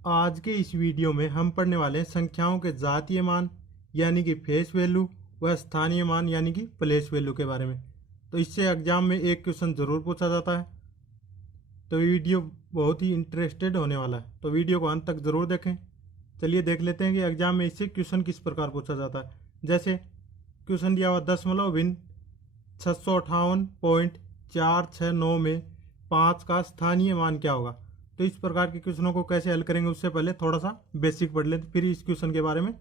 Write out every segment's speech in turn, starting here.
आज के इस वीडियो में हम पढ़ने वाले हैं संख्याओं के जातीय मान यानी कि फेस वैल्यू व स्थानीय मान यानी कि प्लेस वैल्यू के बारे में। तो इससे एग्जाम में एक क्वेश्चन ज़रूर पूछा जाता है। तो वीडियो बहुत ही इंटरेस्टेड होने वाला है, तो वीडियो को अंत तक ज़रूर देखें। चलिए देख लेते हैं कि एग्जाम में इससे क्वेश्चन किस प्रकार पूछा जाता है। जैसे क्वेश्चन दिया हुआ 10,658.469 में 5 का स्थानीय मान क्या होगा। तो इस प्रकार के क्वेश्चनों को कैसे हल करेंगे उससे पहले थोड़ा सा बेसिक पढ़ लेते, फिर इस क्वेश्चन के बारे में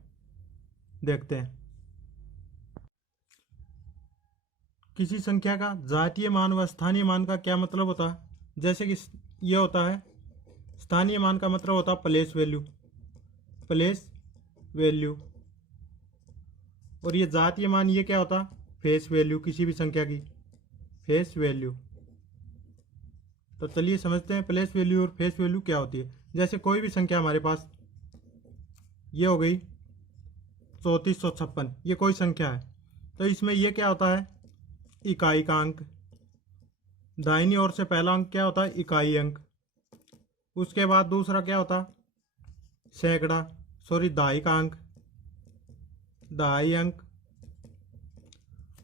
देखते हैं। किसी संख्या का जातीय मान व स्थानीय मान का क्या मतलब होता है। जैसे कि ये होता है, स्थानीय मान का मतलब होता है प्लेस वैल्यू, प्लेस वैल्यू। और ये जातीय मान ये क्या होता है, फेस वैल्यू, किसी भी संख्या की फेस वैल्यू। तो चलिए समझते हैं प्लेस वैल्यू और फेस वैल्यू क्या होती है। जैसे कोई भी संख्या हमारे पास ये हो गई 3456, ये कोई संख्या है। तो इसमें ये क्या होता है, इकाई का अंक। दाहिनी ओर से पहला अंक क्या होता है, इकाई अंक। उसके बाद दूसरा क्या होता है, सैकड़ा, दहाई का अंक, दहाई अंक।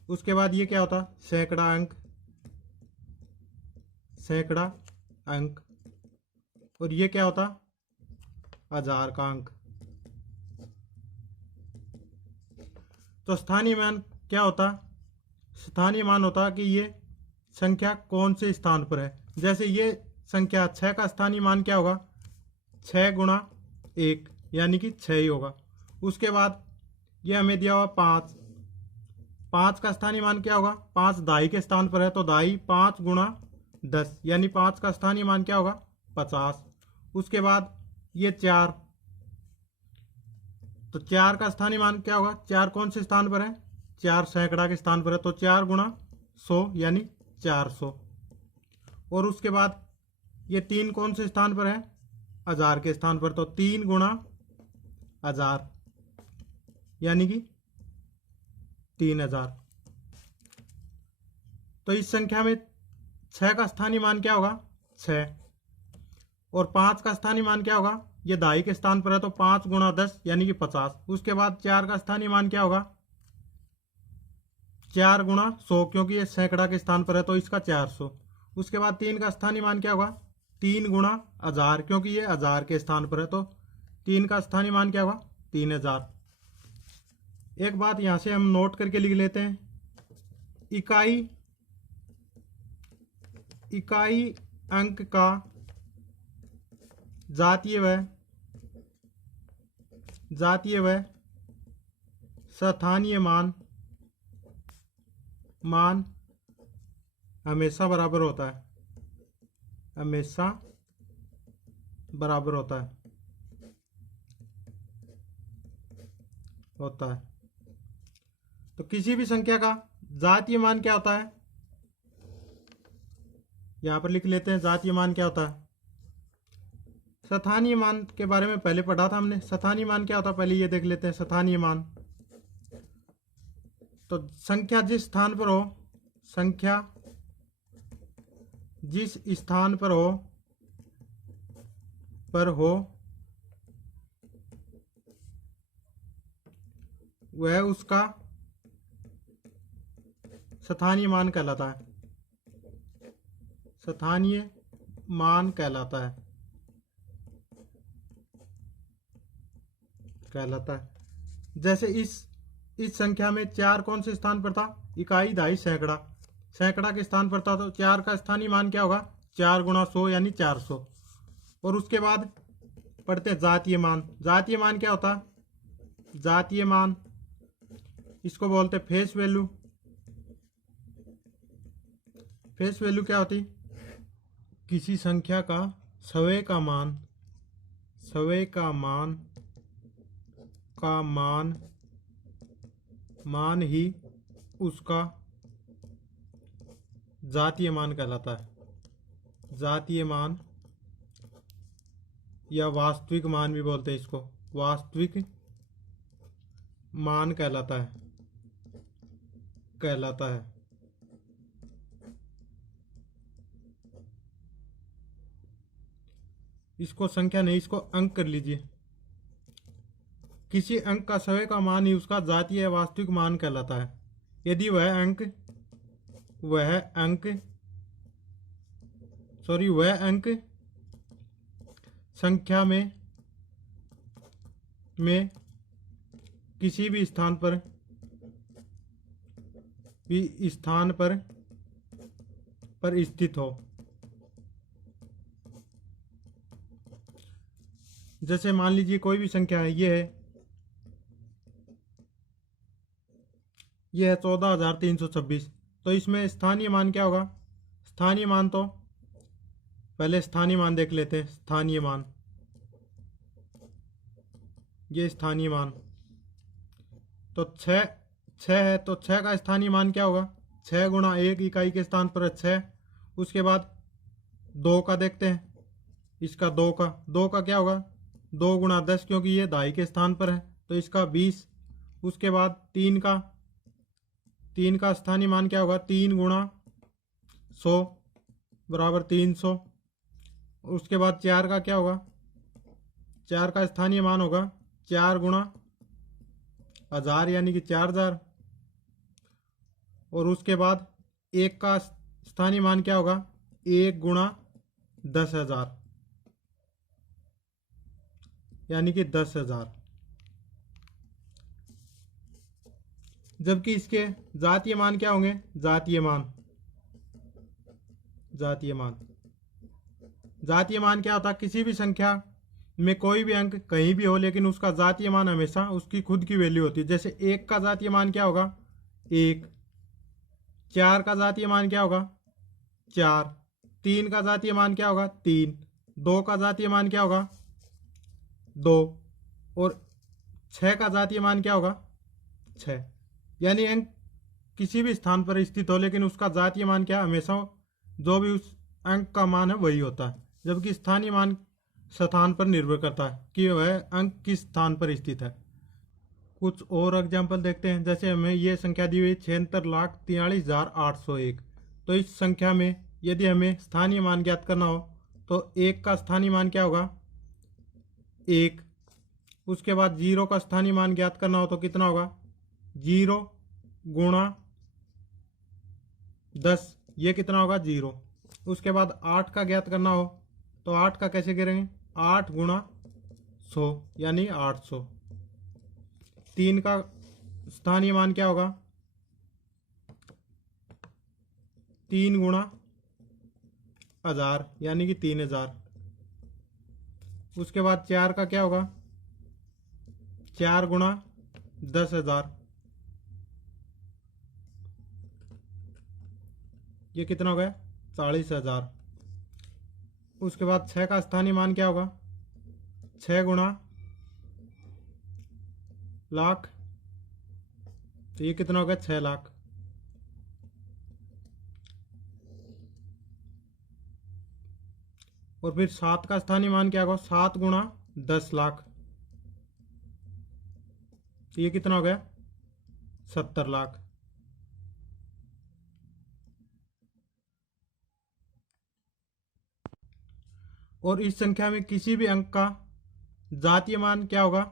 उसके बाद ये क्या होता है, सैकड़ा अंक, सैकड़ा अंक। और ये क्या होता, हजार का अंक। तो स्थानीय मान क्या होता, स्थानीय मान होता कि ये संख्या कौन से स्थान पर है। जैसे ये संख्या 6 का स्थानीय मान क्या होगा, 6 गुणा 1 यानी कि 6 ही होगा। उसके बाद ये हमें दिया हुआ 5, 5 का स्थानीय मान क्या होगा, 5 दाई के स्थान पर है, तो दाई 5 गुणा 10 यानी 5 का स्थानीय मान क्या होगा, 50। उसके बाद ये 4, तो 4 का स्थानीय मान क्या होगा, 4 कौन से स्थान पर है, 4 सैकड़ा के स्थान पर है, तो 4 गुणा 100 यानी 400। और उसके बाद ये 3 कौन से स्थान पर है, हजार के स्थान पर, तो 3 गुणा हजार यानी कि 3000। तो इस संख्या में 6 का स्थानीय मान क्या होगा, 6। और 5 का स्थानीय मान क्या होगा, ये दाई के स्थान पर है, तो 5 गुणा 10 यानी कि 50। उसके बाद 4 का स्थानीय मान क्या होगा, 4 गुणा 100, क्योंकि ये सैकड़ा के स्थान पर है, तो इसका 400। उसके बाद 3 का स्थानीय मान क्या होगा, 3 गुणा हजार, क्योंकि ये हजार के स्थान पर है, तो 3 का स्थानीय मान क्या होगा, 3000। एक बात यहां से हम नोट करके लिख लेते हैं, इकाई इकाई अंक का जातीय व स्थानीय मान हमेशा बराबर होता है, हमेशा बराबर होता है। तो किसी भी संख्या का जातीय मान क्या होता है, यहां पर लिख लेते हैं जातीय मान क्या होता है। स्थानीय मान के बारे में पहले पढ़ा था हमने, स्थानीय मान क्या होता है पहले ये देख लेते हैं। स्थानीय मान तो संख्या जिस स्थान पर हो, संख्या जिस स्थान पर हो वह उसका स्थानीय मान कहलाता है, स्थानीय मान कहलाता है। जैसे इस संख्या में 4 कौन से स्थान पर था, इकाई दाई सैकड़ा, सैकड़ा के स्थान पर था, तो 4 का स्थानीय मान क्या होगा, 4 गुणा 100 यानी 400। और उसके बाद पढ़ते हैं जातीय मान। जातीय मान क्या होता, जातीय मान इसको बोलते फेस वैल्यू। फेस वैल्यू क्या होती, किसी संख्या का सवे का मान ही उसका जातीय मान कहलाता है। जातीय मान या वास्तविक मान भी बोलते हैं इसको, वास्तविक मान कहलाता है। इसको संख्या नहीं, इसको अंक कर लीजिए। किसी अंक का सवय का मान ही उसका जातीय या वास्तविक मान कहलाता है। यदि वह अंक संख्या में किसी भी स्थान पर स्थित हो। जैसे मान लीजिए कोई भी संख्या है, ये है 14,326। तो इसमें स्थानीय मान क्या होगा? स्थानीय मान तो पहले स्थानीय मान देख लेते हैं। स्थानीय मान, ये स्थानीय मान तो 6 है, तो 6 का स्थानीय मान क्या होगा? 6 गुणा 1 इकाई के स्थान पर है 6। उसके बाद 2 का देखते हैं, इसका 2 का क्या होगा? 2 गुणा 10, क्योंकि ये दहाई के स्थान पर है तो इसका 20। उसके बाद 3 का स्थानीय मान क्या होगा? 3 गुणा 100 बराबर 300। उसके बाद 4 का क्या होगा? 4 का स्थानीय मान होगा 4 गुणा 1000 यानी कि 4000। और उसके बाद 1 का स्थानीय मान क्या होगा? 1 गुणा 10,000 यानी कि 10,000। जबकि इसके जातीय मान क्या होंगे? जातीय मान क्या होता है? किसी भी संख्या में कोई भी अंक कहीं भी हो, लेकिन उसका जातीय मान हमेशा उसकी खुद की वैल्यू होती है। जैसे 1 का जातीय मान क्या होगा? 1। 4 का जातीय मान क्या होगा? 4। 3 का जातीय मान क्या होगा? 3। 2 का जातीय मान क्या होगा? 2। और 6 का जातीय मान क्या होगा? 6। यानी अंक किसी भी स्थान पर स्थित हो, लेकिन उसका जातीय मान क्या? हमेशा जो भी उस अंक का मान है वही होता है। जबकि स्थानीय मान स्थान पर निर्भर करता है कि वह अंक किस स्थान पर स्थित है। कुछ और एग्जाम्पल देखते हैं। जैसे हमें ये संख्या दी हुई 76,43,801। तो इस संख्या में यदि हमें स्थानीय मान ज्ञात करना हो तो 1 का स्थानीय मान क्या होगा? 1। उसके बाद 0 का स्थानीय मान ज्ञात करना हो तो कितना होगा? 0 गुणा 10, ये कितना होगा? 0। उसके बाद 8 का ज्ञात करना हो तो 8 का कैसे करेंगे? 8 गुणा 100 यानी 800। 3 का स्थानीय मान क्या होगा? 3 गुणा 1000 यानी कि 3000। उसके बाद 4 का क्या होगा? 4 गुणा 10,000, ये कितना हो गया? 40,000। उसके बाद 6 का स्थानीय मान क्या होगा? 6 गुणा लाख, तो ये कितना हो गया? 6 लाख। और फिर 7 का स्थानीय मान क्या होगा? 7 गुणा 10 लाख, तो ये कितना हो गया? 70 लाख। और इस संख्या में किसी भी अंक का जातीय मान क्या होगा?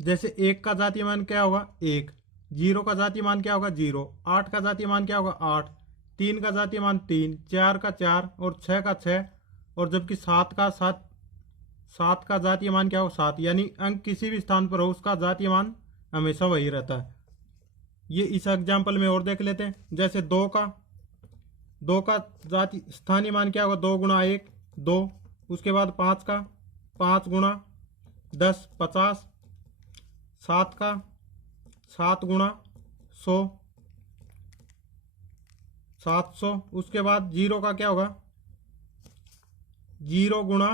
जैसे 1 का जातीय मान क्या होगा? 1। 0 का जातीय मान क्या होगा? 0। 8 का जातीय मान क्या होगा? 8। 3 का जातीय मान 3। 4 का 4 और 6 का 6। और जबकि 7 का जातीय मान क्या होगा? 7। यानी अंक किसी भी स्थान पर हो उसका जातीय मान हमेशा वही रहता है। ये इस एग्जाम्पल में और देख लेते हैं। जैसे 2 का जातीय स्थानीय मान क्या होगा? 2 गुणा 1 2। उसके बाद 5 का 5 गुणा 10 50। 7 का 7 गुणा 100 700। उसके बाद 0 का क्या होगा? 0 गुणा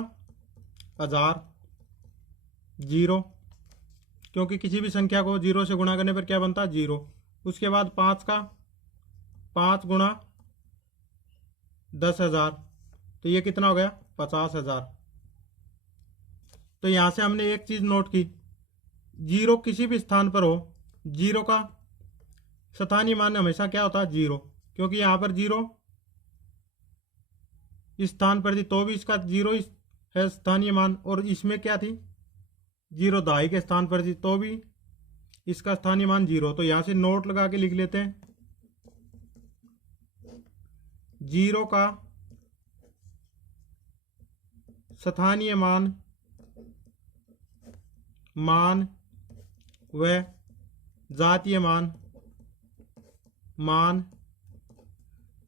1000 0, क्योंकि किसी भी संख्या को 0 से गुणा करने पर क्या बनता है? 0। उसके बाद 5 का 5 गुणा 10,000, तो ये कितना हो गया? 50,000। तो यहां से हमने एक चीज नोट की, 0 किसी भी स्थान पर हो, 0 का स्थानीय मान हमेशा क्या होता है? 0, क्योंकि यहां पर 0 इस स्थान पर थी तो भी इसका 0 इस है स्थानीय मान, और इसमें क्या थी 0 दहाई के स्थान पर थी, तो भी इसका स्थानीय मान 0। तो यहां से नोट लगा के लिख लेते हैं 0 का स्थानीय मान व जातीय मान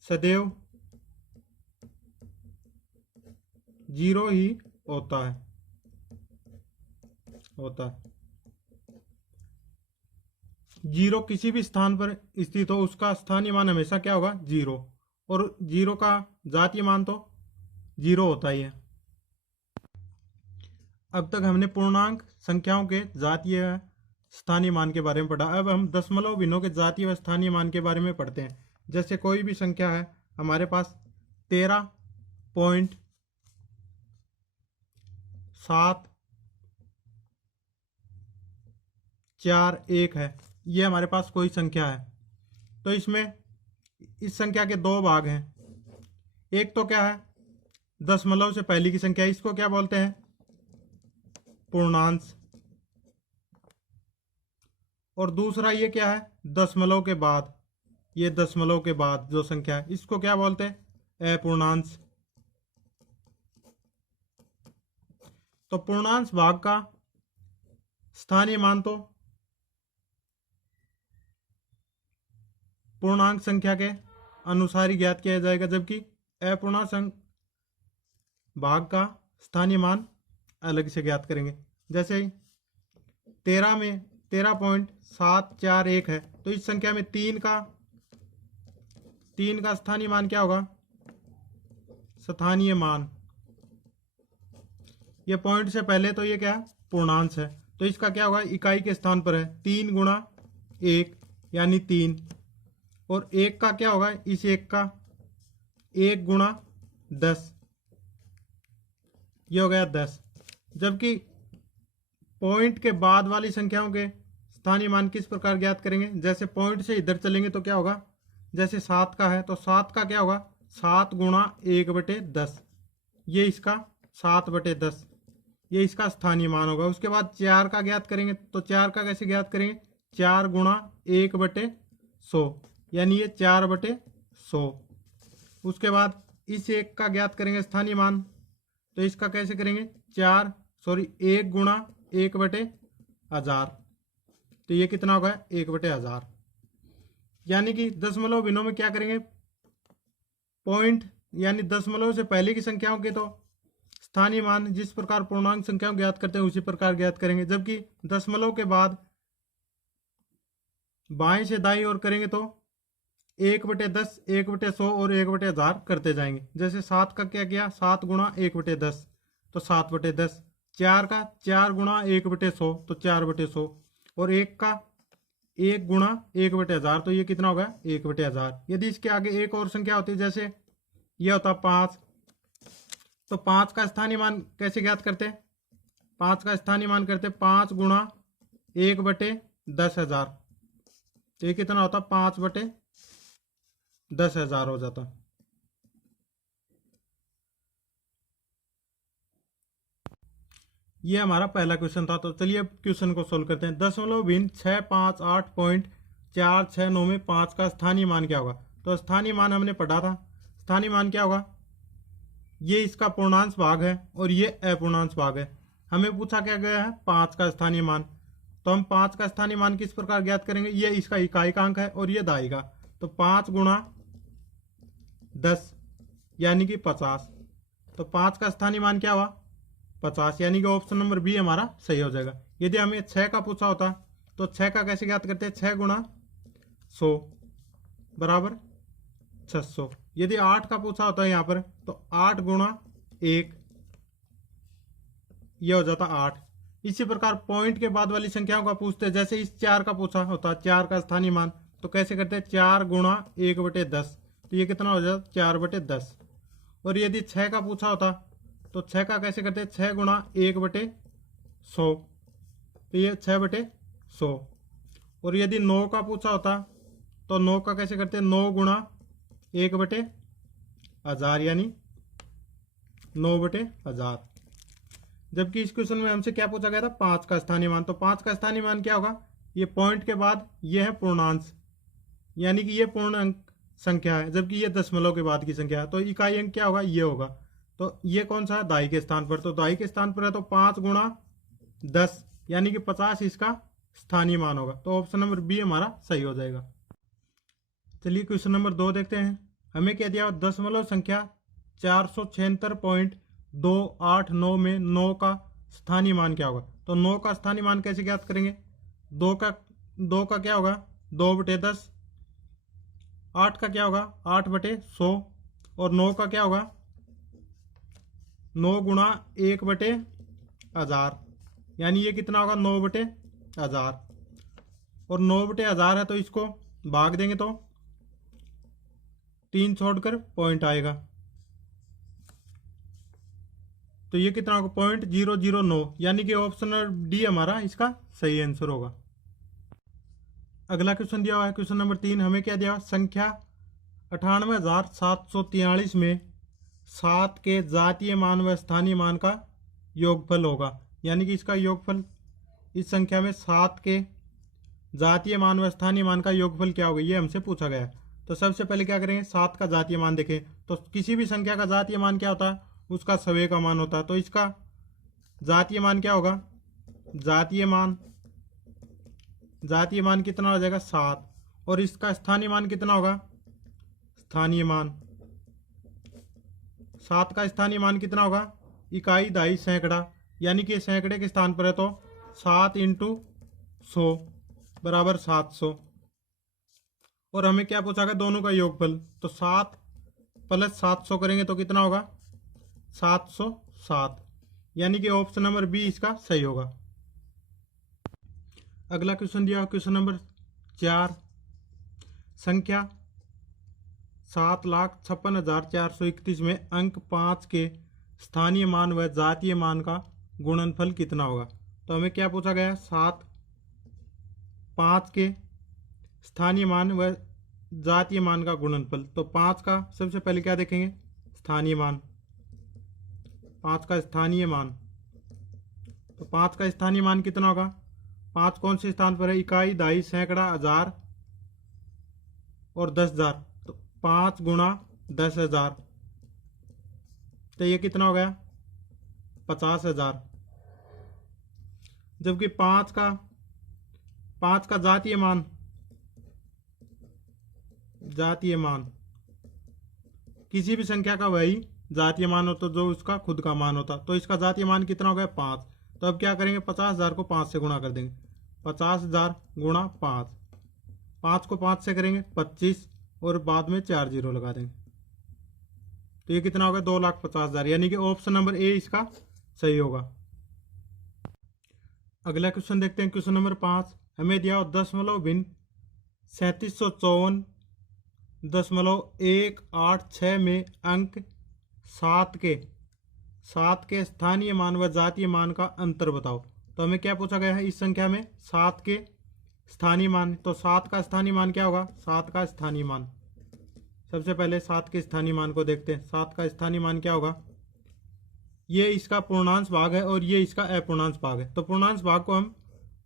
सदैव 0 ही होता है। जीरो किसी भी स्थान पर स्थित हो उसका स्थानीय मान हमेशा क्या होगा 0, और 0 का जातीय मान तो 0 होता ही है। अब तक हमने पूर्णांक संख्याओं के जातीय स्थानीय मान के बारे में पढ़ा। अब हम दशमलव भिन्नों के जातीय व स्थानीय मान के बारे में पढ़ते हैं। जैसे कोई भी संख्या है हमारे पास 13.741 है, ये हमारे पास कोई संख्या है। तो इसमें इस संख्या के दो भाग हैं। एक तो क्या है दशमलव से पहले की संख्या, इसको क्या बोलते हैं पूर्णांश, और दूसरा ये क्या है दशमलव के बाद, ये दशमलव के बाद जो संख्या है इसको क्या बोलते हैं अपूर्णांश। तो पूर्णांश भाग का स्थानीय मान तो पूर्णांक संख्या के अनुसार ही ज्ञात किया जाएगा, जबकि अपूर्णांक भाग का स्थानीय मान अलग से ज्ञात करेंगे। जैसे 13 में 13.741 है, तो इस संख्या में 3 का स्थानीय मान क्या होगा स्थानीय मान। ये पॉइंट से पहले तो ये क्या पूर्णांश है, तो इसका क्या होगा इकाई के स्थान पर है 3 गुणा 1 यानी 3, और 1 का क्या होगा इस 1 का 1 गुणा 10, ये हो गया 10। जबकि पॉइंट के बाद वाली संख्याओं के स्थानीय मान किस प्रकार ज्ञात करेंगे, जैसे पॉइंट से इधर चलेंगे तो क्या होगा, जैसे 7 का है तो 7 का क्या होगा 7 गुणा 1/10, ये इसका 7/10, ये इसका स्थानीय मान होगा। उसके बाद 4 का ज्ञात करेंगे, तो 4 का कैसे ज्ञात करेंगे 4 गुणा 1/100, यानी ये 4/100। उसके बाद इस 1 का ज्ञात करेंगे स्थानीय मान, तो इसका कैसे करेंगे 1 गुणा 1/1000, तो ये कितना होगा 1/1000। यानी कि दशमलव भिन्नों में क्या करेंगे पॉइंट यानी दशमलव से पहले की संख्याओं के तो स्थानीय मान जिस प्रकार पूर्णांक संख्याओं ज्ञात करते हैं उसी प्रकार ज्ञात करेंगे, जबकि दशमलव के बाद बाएं से दाईं ओर करेंगे तो 1/10, 1/100 और 1/1000 करते जाएंगे। जैसे 7 का क्या किया 7 गुणा 1/10, तो 7/10, 4 का 4 गुणा 1/100, तो 4/100, और 1 का 1 गुणा 1/1000, तो ये कितना होगा 1/1000। यदि इसके आगे एक और संख्या होती है जैसे यह होता 5, तो 5 का स्थानीय मान कैसे ज्ञात करते हैं 5 का स्थानीय मान करते 5 गुणा 1/10,000, तो ये कितना होता 5/10,000 हो जाता। ये हमारा पहला क्वेश्चन था। तो चलिए अब क्वेश्चन को सोल्व करते हैं। दशमलव भिन्न 658.469 में 5 का स्थानीय मान क्या होगा। तो स्थानीय मान हमने पढ़ा था, स्थानीय मान क्या होगा ये इसका पूर्णांश भाग है और ये अपूर्णांश भाग है। हमें पूछा क्या गया है 5 का स्थानीय मान, तो हम 5 का स्थानीय मान किस प्रकार ज्ञात करेंगे, ये इसका इकाई का अंक है और ये दहाई का, तो 5 गुणा 10 यानी कि 50, तो 5 का स्थानीय मान क्या हुआ 50, यानी कि ऑप्शन नंबर बी हमारा सही हो जाएगा। यदि हमें 6 का पूछा होता तो 6 का कैसे ज्ञात करते हैं 6 गुणा 100 बराबर 600। यदि 8 का पूछा होता है यहाँ पर तो 8 गुणा 1 यह हो जाता 8। इसी प्रकार पॉइंट के बाद वाली संख्याओं का पूछते हैं, जैसे इस 4 का पूछा होता 4 का स्थानीय मान, तो कैसे करते हैं 4 गुणा 1/10, तो ये कितना हो जाता 4/10। और यदि 6 का पूछा होता तो 6 का कैसे करते हैं 6 गुणा 1/100, तो ये 6/100। और यदि 9 का पूछा होता तो 9 का कैसे करते हैं 9 गुणा 1/1000 यानी 9/1000। जबकि इस क्वेश्चन में हमसे क्या पूछा गया था, 5 का स्थानीय मान। तो 5 का स्थानीय मान क्या होगा, ये पॉइंट के बाद ये है पूर्णांश, यानी कि ये पूर्ण अंक संख्या है, जबकि ये दशमलव के बाद की संख्या है। तो इकाई अंक क्या होगा, ये होगा। तो ये कौन सा है, दाई के स्थान पर। तो दाई के स्थान पर है तो 5 गुणा 10 यानी कि 50 इसका स्थानीय मान होगा। तो ऑप्शन नंबर बी हमारा सही हो जाएगा। चलिए क्वेश्चन नंबर 2 देखते हैं। हमें क्या दिया, दशमलव संख्या 476.289 में 9 का स्थानीय मान क्या होगा। तो 9 का स्थानीय मान कैसे ज्ञात करेंगे, 2 का क्या होगा, 2/10, 8 का क्या होगा, 8/100, और 9 का क्या होगा, 9 गुणा 1/1000, यानी ये कितना होगा, 9/1000। और 9/1000 है तो इसको भाग देंगे तो 3 छोड़कर पॉइंट आएगा, तो ये कितना होगा, 0.009, यानी कि ऑप्शन डी हमारा इसका सही आंसर होगा। अगला क्वेश्चन दिया हुआ है क्वेश्चन नंबर 3। हमें क्या दिया, संख्या 98,743 में 7 के जातीय मान व स्थानीय मान का योगफल होगा, यानी कि इसका योगफल, इस संख्या में 7 के जातीय मान व स्थानीय मान का योगफल क्या होगा, ये हमसे पूछा गया है। तो सबसे पहले क्या करेंगे, 7 का जातीय मान देखें। तो किसी भी संख्या का जातीय मान क्या होता है, उसका सवे का मान होता है। तो इसका जातीय मान क्या होगा, जातीय मान कितना हो जाएगा, 7। और इसका स्थानीय मान कितना होगा, स्थानीय मान 7 का स्थानीय मान कितना होगा, इकाई दाई सैकड़ा, यानी कि सैकड़े के स्थान पर है तो 7 × 100 बराबर 700। और हमें क्या पूछा गया, दोनों का योगफल। तो 7 + 700 करेंगे तो कितना होगा, 707, यानी कि ऑप्शन नंबर बी इसका सही होगा। अगला क्वेश्चन दिया क्वेश्चन नंबर 4। संख्या 7,56,431 में अंक 5 के स्थानीय मान व जातीय मान का गुणनफल कितना होगा। तो हमें क्या पूछा गया, 5 के स्थानीय मान व जातीय मान का गुणनफल। तो 5 का सबसे पहले क्या देखेंगे, स्थानीय मान, 5 का स्थानीय मान। तो 5 का स्थानीय मान कितना होगा, 5 कौन से स्थान पर है, इकाई दाई सैकड़ा हजार और 10,000। तो 5 × 10,000, तो ये कितना हो गया, 50,000। जबकि 5 का जातीय मान किसी भी संख्या का वही जातीय मान होता जो उसका खुद का मान होता। तो इसका जातीय मान कितना हो गया, 5। तो अब क्या करेंगे, 50,000 को 5 से गुणा कर देंगे, 50,000 × 5, 5 को 5 से करेंगे 25, और बाद में 4 जीरो लगा देंगे, तो ये कितना होगा, 2,50,000, यानी कि ऑप्शन नंबर ए इसका सही होगा। अगला क्वेश्चन देखते हैं क्वेश्चन नंबर 5। हमें दिया 3784.186 में अंक 7 के स्थानीय मान व जातीय मान का अंतर बताओ। तो हमें क्या पूछा गया है, इस संख्या में 7 के स्थानीय मान। तो 7 का स्थानीय मान क्या होगा, 7 का स्थानीय मान, सबसे पहले 7 के स्थानीय मान को देखते हैं। 7 का स्थानीय मान क्या होगा, ये इसका पूर्णांश भाग है और ये इसका अपूर्णांश भाग है। तो पूर्णांश भाग को हम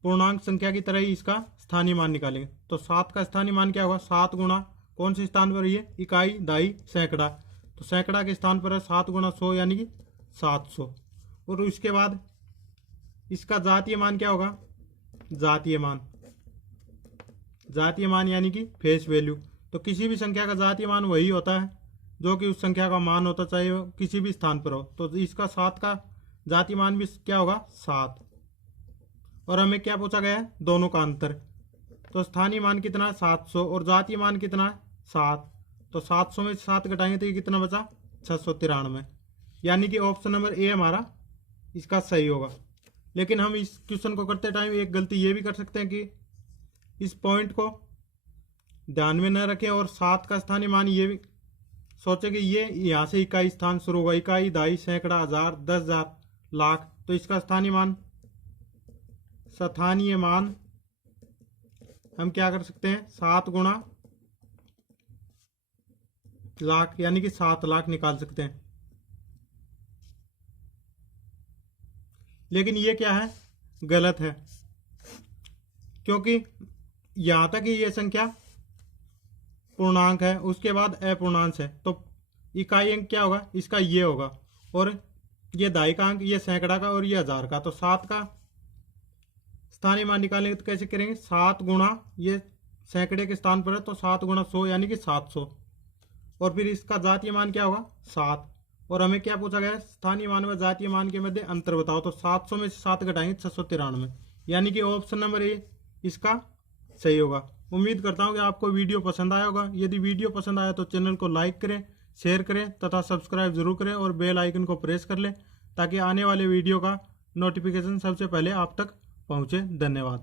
पूर्णांक संख्या की तरह ही इसका स्थानीय मान निकालेंगे। तो 7 का स्थानीय मान क्या होगा, 7 गुणा कौन से स्थान पर, ये इकाई दाई सैकड़ा। तो सैकड़ा के स्थान पर है 7 × 100 यानी कि 700। और उसके बाद इसका जातीय मान क्या होगा, जातीय मान यानी कि फेस वैल्यू। तो किसी भी संख्या का जातीय मान वही होता है जो कि उस संख्या का मान होता, चाहे वो किसी भी स्थान पर हो। तो इसका 7 का जातीय मान भी क्या होगा, 7। और हमें क्या पूछा गया है, दोनों का अंतर। तो स्थानीय मान कितना है, 700, और जातीय मान कितना है, 7। तो 700 में 7 घटाएंगे तो ये कितना बचा, 693, यानी कि ऑप्शन नंबर ए हमारा इसका सही होगा। लेकिन हम इस क्वेश्चन को करते टाइम एक गलती ये भी कर सकते हैं कि इस पॉइंट को ध्यान में न रखें और 7 का स्थानीय मान ये भी सोचे कि ये यहाँ से इकाई स्थान शुरू होगा, इकाई दाई सैकड़ा हजार 10,000 लाख। तो इसका स्थानीय मान हम क्या कर सकते हैं, 7 गुणा लाख यानी कि 7 लाख निकाल सकते हैं। लेकिन ये क्या है, गलत है, क्योंकि यहाँ तक ही ये संख्या पूर्णांक है, उसके बाद अपूर्णांक है, तो इकाई अंक क्या होगा इसका, ये होगा। और ये दहाई का अंक, ये सैकड़ा का और ये हजार का। तो 7 का स्थानीय मान निकालेंगे तो कैसे करेंगे, 7 गुणा, ये सैकड़े के स्थान पर है तो 7 गुणा 100 यानी कि 700। और फिर इसका जातीय मान क्या होगा 7। और हमें क्या पूछा गया है, स्थानीय मान व जातीय मान के मध्य अंतर बताओ। तो 700 में से 7 घटाएंगे 693, यानी कि ऑप्शन नंबर ए इसका सही होगा। उम्मीद करता हूँ कि आपको वीडियो पसंद आया होगा। यदि वीडियो पसंद आया तो चैनल को लाइक करें, शेयर करें तथा सब्सक्राइब जरूर करें और बेल आइकन को प्रेस कर लें ताकि आने वाले वीडियो का नोटिफिकेशन सबसे पहले आप तक पहुँचे। धन्यवाद।